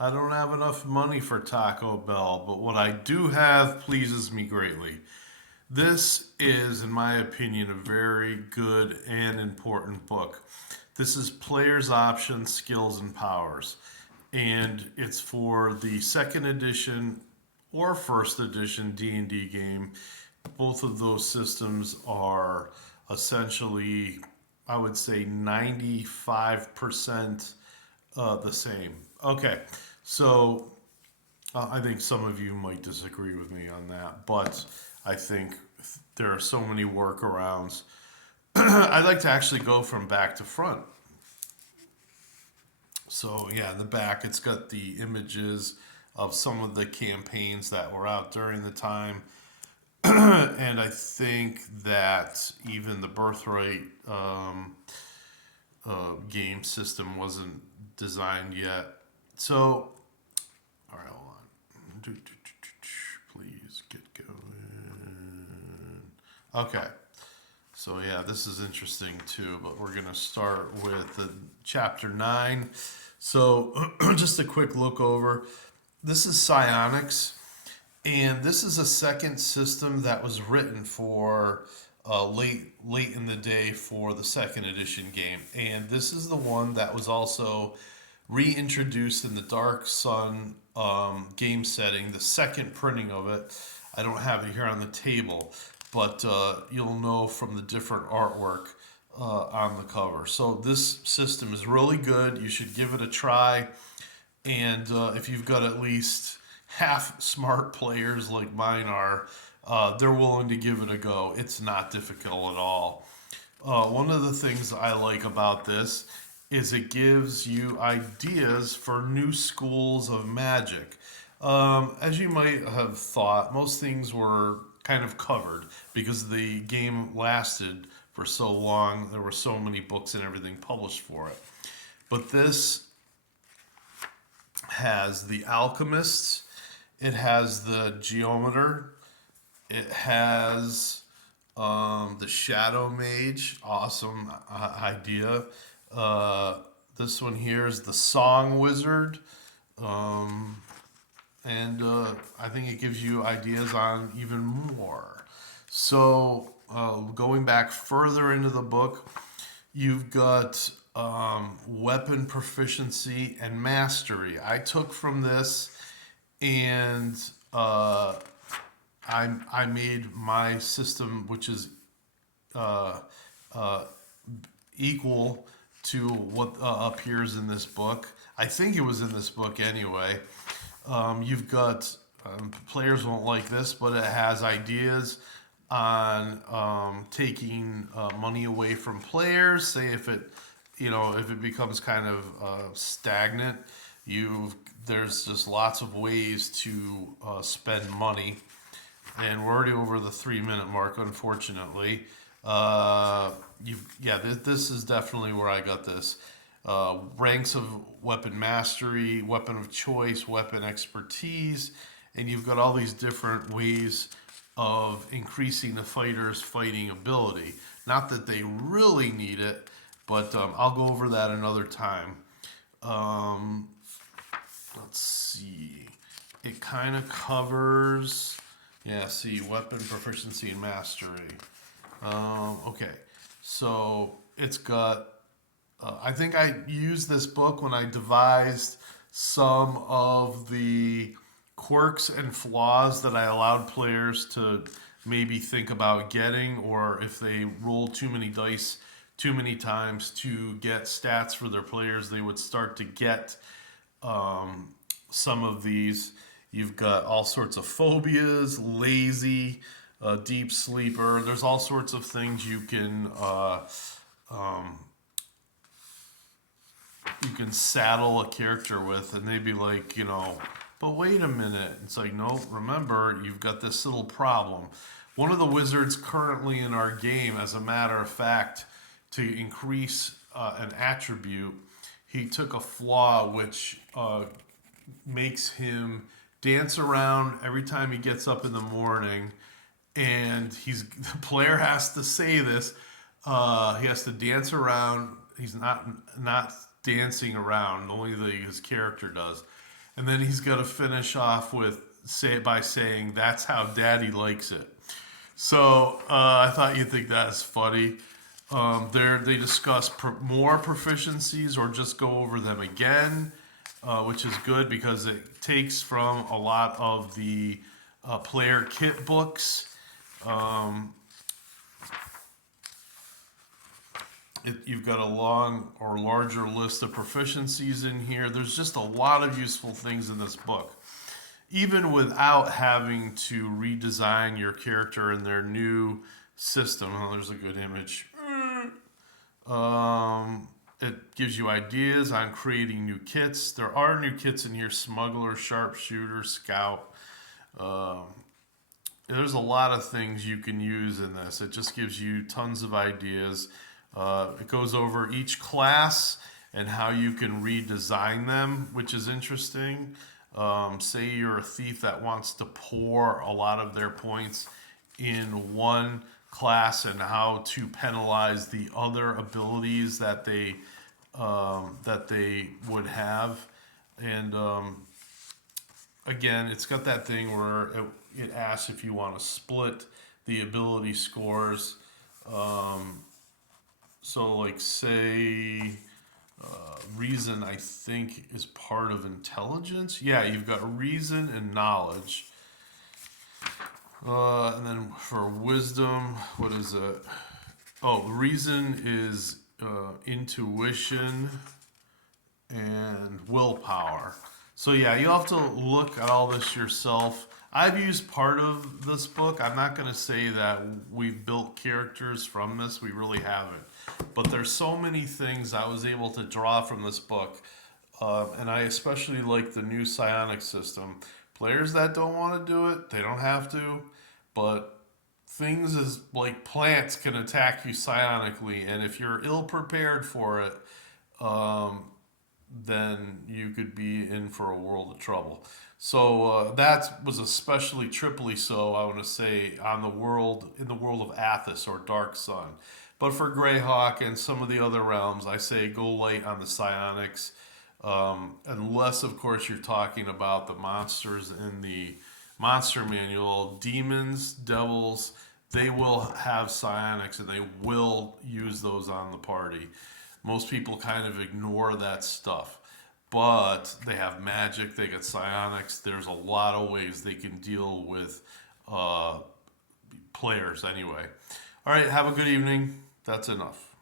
I don't have enough money for Taco Bell, but what I do have pleases me greatly. This is, in my opinion, a very good and important book. This is Player's Options, Skills, and Powers. And it's for the second edition or first edition D&D game. Both of those systems are essentially, I would say, 95% the same. Okay, so I think some of you might disagree with me on that, but I think there are so many workarounds. I'd like to actually go from back to front. So, yeah, in the back, it's got the images of some of the campaigns that were out during the time. And I think that even the Birthright game system wasn't designed yet. So, all right, hold on. Please get going. Okay. So yeah, this is interesting too, but we're gonna start with chapter 9. So just a quick look over. This is psionics, and this is a second system that was written for late in the day for the second edition game, and this is the one that was also reintroduced in the Dark Sun game setting. The second printing of it, I don't have it here on the table, but you'll know from the different artwork on the cover. So this system is really good. You should give it a try. And if you've got at least half smart players like mine are, they're willing to give it a go. It's not difficult at all. One of the things I like about this is it gives you ideas for new schools of magic. As you might have thought, most things were kind of covered because the game lasted for so long. There were so many books and everything published for it. But this has the alchemists, it has the geometer, it has the shadow mage. Awesome idea. Uh, this one here is the song wizard. Um, and I think it gives you ideas on even more. So, going back further into the book, you've got weapon proficiency and mastery. I took from this and I made my system, which is uh, uh, equal to what appears in this book. I think it was in this book anyway. You've got players won't like this, but it has ideas on taking money away from players. Say if it, if it becomes kind of stagnant, you there's just lots of ways to spend money, and we're already over the 3 minute mark, unfortunately. This is definitely where I got this. Ranks of weapon mastery, weapon of choice, weapon expertise, and you've got all these different ways of increasing the fighter's fighting ability. Not that they really need it, but I'll go over that another time. Um, let's see. It kind of covers, yeah, see, weapon proficiency and mastery. Okay, so it's got I think I used this book when I devised some of the quirks and flaws that I allowed players to maybe think about getting, or if they roll too many dice too many times to get stats for their players, they would start to get some of these. You've got all sorts of phobias, lazy, deep sleeper. There's all sorts of things you can saddle a character with, and they'd be like, but wait a minute. It's like, no, remember, you've got this little problem. One of the wizards currently in our game, as a matter of fact, to increase an attribute, he took a flaw which makes him dance around every time he gets up in the morning, and the player has to say this. He has to dance around. He's not dancing around. Only his character does, And then he's got to finish off with by saying, "That's how Daddy likes it." So I thought you'd think that's funny. They discuss more proficiencies or just go over them again, which is good because it takes from a lot of the player kit books. Um, you've got a long or larger list of proficiencies in here. There's just a lot of useful things in this book. Even without having to redesign your character in their new system. Oh, there's a good image. It gives you ideas on creating new kits. There are new kits in here: smuggler, sharpshooter, scout. Um, there's a lot of things you can use in this. It just gives you tons of ideas. It goes over each class and how you can redesign them, which is interesting. Say you're a thief that wants to pour a lot of their points in one class and how to penalize the other abilities that they would have. And again, it's got that thing where it asks if you want to split the ability scores. So, like, say, reason, I think, is part of intelligence. Yeah, you've got reason and knowledge. And then for wisdom, what is it? Oh, reason is intuition and willpower. So yeah, you have to look at all this yourself. I've used part of this book. I'm not going to say that we've built characters from this. We really haven't. But there's so many things I was able to draw from this book. And I especially like the new psionic system. Players that don't want to do it, they don't have to. But things as like plants can attack you psionically. And if you're ill prepared for it, then you could be in for a world of trouble. So that was especially triply so, I want to say, in the world of Athos or Dark Sun. But for Greyhawk and some of the other realms, I say go light on the psionics, unless of course you're talking about the monsters in the monster manual. Demons, devils, they will have psionics and they will use those on the party. Most people kind of ignore that stuff. But they have magic, they got psionics. There's a lot of ways they can deal with players anyway. All right, have a good evening. That's enough.